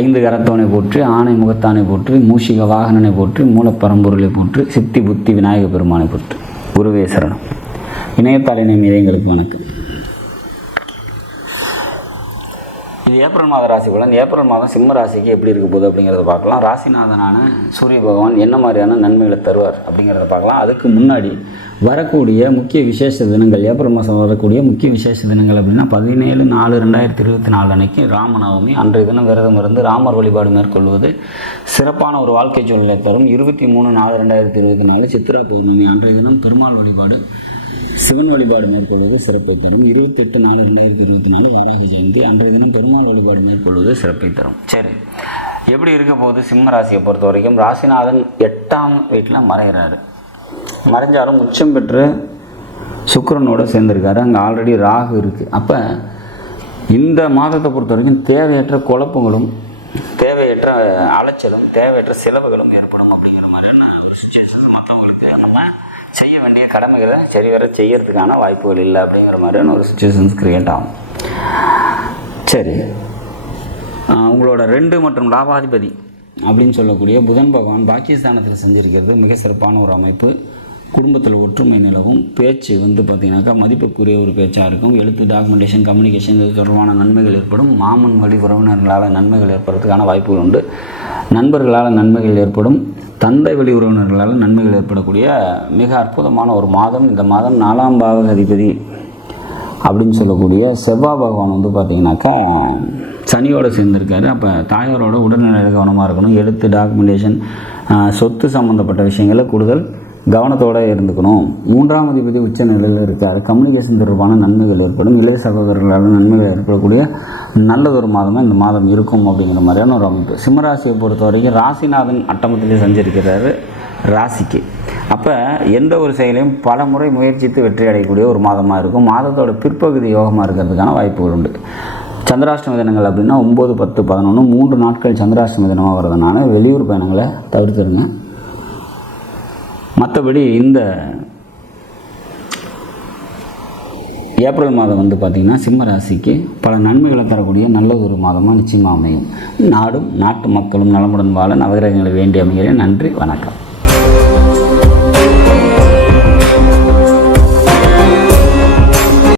ஐந்து கரத்தோனை போற்று ஆணை முகத்தானை போற்றி மூஷிக வாகனனை போற்றி மூலப்பரம்பொருளை போற்று சித்தி புத்தி விநாயக பெருமானை போற்று குருவேசரணம் இணையத்தாளினை இதயங்களுக்கு வணக்கம் இது ஏப்ரல் மாத ராசி பலன் ஏப்ரல் மாதம் சிம்ம ராசிக்கு எப்படி இருக்க போகுது அப்படிங்கிறத பார்க்கலாம் ராசிநாதனான சூரிய பகவான் என்ன மாதிரியான நன்மைகளை தருவார் அப்படிங்கிறத பார்க்கலாம் அதுக்கு முன்னாடி வரக்கூடிய முக்கிய விசேஷ தினங்கள் ஏப்ரல் மாதம் வரக்கூடிய முக்கிய விசேஷ தினங்கள் அப்படின்னா பதினேழு நாலு ரெண்டாயிரத்தி இருபத்தி நாலு அன்னைக்கு ராமநவமி அன்றைய தினம் விரதம் இருந்து ராமர் வழிபாடு மேற்கொள்வது சிறப்பான ஒரு வாழ்க்கை சூழ்நிலை தரும் இருபத்தி மூணு நாலு ரெண்டாயிரத்தி இருபத்தி நாலு சித்ரா பௌர்ணமி அன்றைய தினம் பெருமாள் வழிபாடு சிவன் வழிபாடு மேற்கொள்வது சிறப்பை தரும் இருபத்தெட்டு நாலு ரெண்டாயிரத்தி இருபத்தி நாலு வாராகி ஜெயந்தி அன்றைய தினம் பெருமாள் பெருமாள் வழிபாடு மேற்கொள்வது சிறப்பை தரும் சரி எப்படி இருக்க போகுது சிம்ம ராசியை பொறுத்த வரைக்கும் ராசிநாதன் எட்டாம் வீட்டில் மறைகிறாரு மறைஞ்சாலும் உச்சம் பெற்று சுக்கரனோடு சேர்ந்துருக்காரு அங்கே ஆல்ரெடி ராகு இருக்குது அப்போ இந்த மாதத்தை பொறுத்த வரைக்கும் தேவையற்ற குழப்பங்களும் தேவையற்ற அலைச்சலும் தேவையற்ற செலவுகளும் ஏற்படும் அப்படிங்கிற மாதிரியான சுச்சுவேஷன்ஸ் மற்றவங்களுக்கு நம்ம செய்ய வேண்டிய கடமைகளை சரி வர செய்யறதுக்கான வாய்ப்புகள் இல்லை அப்படிங்கிற மாதிரியான ஒரு சுச்சுவேஷன்ஸ் கிரியேட் ஆகும் சரி உங்களோட ரெண்டு மற்றும் லாபாதிபதி அப்படின்னு சொல்லக்கூடிய புதன் பகவான் பாக்கியஸ்தானத்தில் செஞ்சிருக்கிறது மிக சிறப்பான ஒரு அமைப்பு குடும்பத்தில் ஒற்றுமை நிலவும் பேச்சு வந்து பார்த்திங்கனாக்கா மதிப்புக்குரிய ஒரு பேச்சாக இருக்கும் எழுத்து டாக்குமெண்டேஷன் கம்யூனிகேஷன் இது தொடர்பான நன்மைகள் ஏற்படும் மாமன் வழி உறவினர்களால் நன்மைகள் ஏற்படுறதுக்கான வாய்ப்புகள் உண்டு நண்பர்களால் நன்மைகள் ஏற்படும் தந்தை வழி உறவினர்களால் நன்மைகள் ஏற்படக்கூடிய மிக அற்புதமான ஒரு மாதம் இந்த மாதம் நாலாம் பாவக அதிபதி அப்படின்னு சொல்லக்கூடிய செவ்வாய் பகவான் வந்து பார்த்திங்கனாக்கா சனியோடு சேர்ந்துருக்காரு அப்போ தாயாரோட உடல்நிலை கவனமாக இருக்கணும் எழுத்து டாக்குமெண்டேஷன் சொத்து சம்மந்தப்பட்ட விஷயங்களில் கூடுதல் கவனத்தோடு இருந்துக்கணும் மூன்றாம் அதிபதி உச்ச நிலையில் இருக்கார் கம்யூனிகேஷன் தொடர்பான நன்மைகள் ஏற்படும் இளைய சகோதரர்களால் நன்மைகள் ஏற்படக்கூடிய நல்லதொரு மாதமாக இந்த மாதம் இருக்கும் அப்படிங்கிற மாதிரியான ஒரு அமைப்பு சிம்மராசியை பொறுத்த வரைக்கும் ராசிநாதன் அட்டமத்திலே சஞ்சரிக்கிறாரு ராசிக்கு அப்போ எந்த ஒரு செயலையும் பல முறை முயற்சித்து வெற்றி அடையக்கூடிய ஒரு மாதமாக இருக்கும் மாதத்தோட பிற்பகுதி யோகமாக இருக்கிறதுக்கான வாய்ப்புகள் உண்டு சந்திராஷ்டம தினங்கள் அப்படின்னா ஒம்பது பத்து பதினொன்று மூன்று நாட்கள் சந்திராஷ்டம தினமாக வர்றதுனால வெளியூர் பயணங்களை தவிர்த்துருங்க மற்றபடி இந்த ஏப்ரல் மாதம் வந்து பார்த்திங்கன்னா சிம்ம ராசிக்கு பல நன்மைகளை தரக்கூடிய நல்ல ஒரு மாதமாக நிச்சயமாக அமையும் நாடும் நாட்டு மக்களும் நலமுடன் வாழ நவகிரகங்களை வேண்டி அமைகிறேன் நன்றி வணக்கம்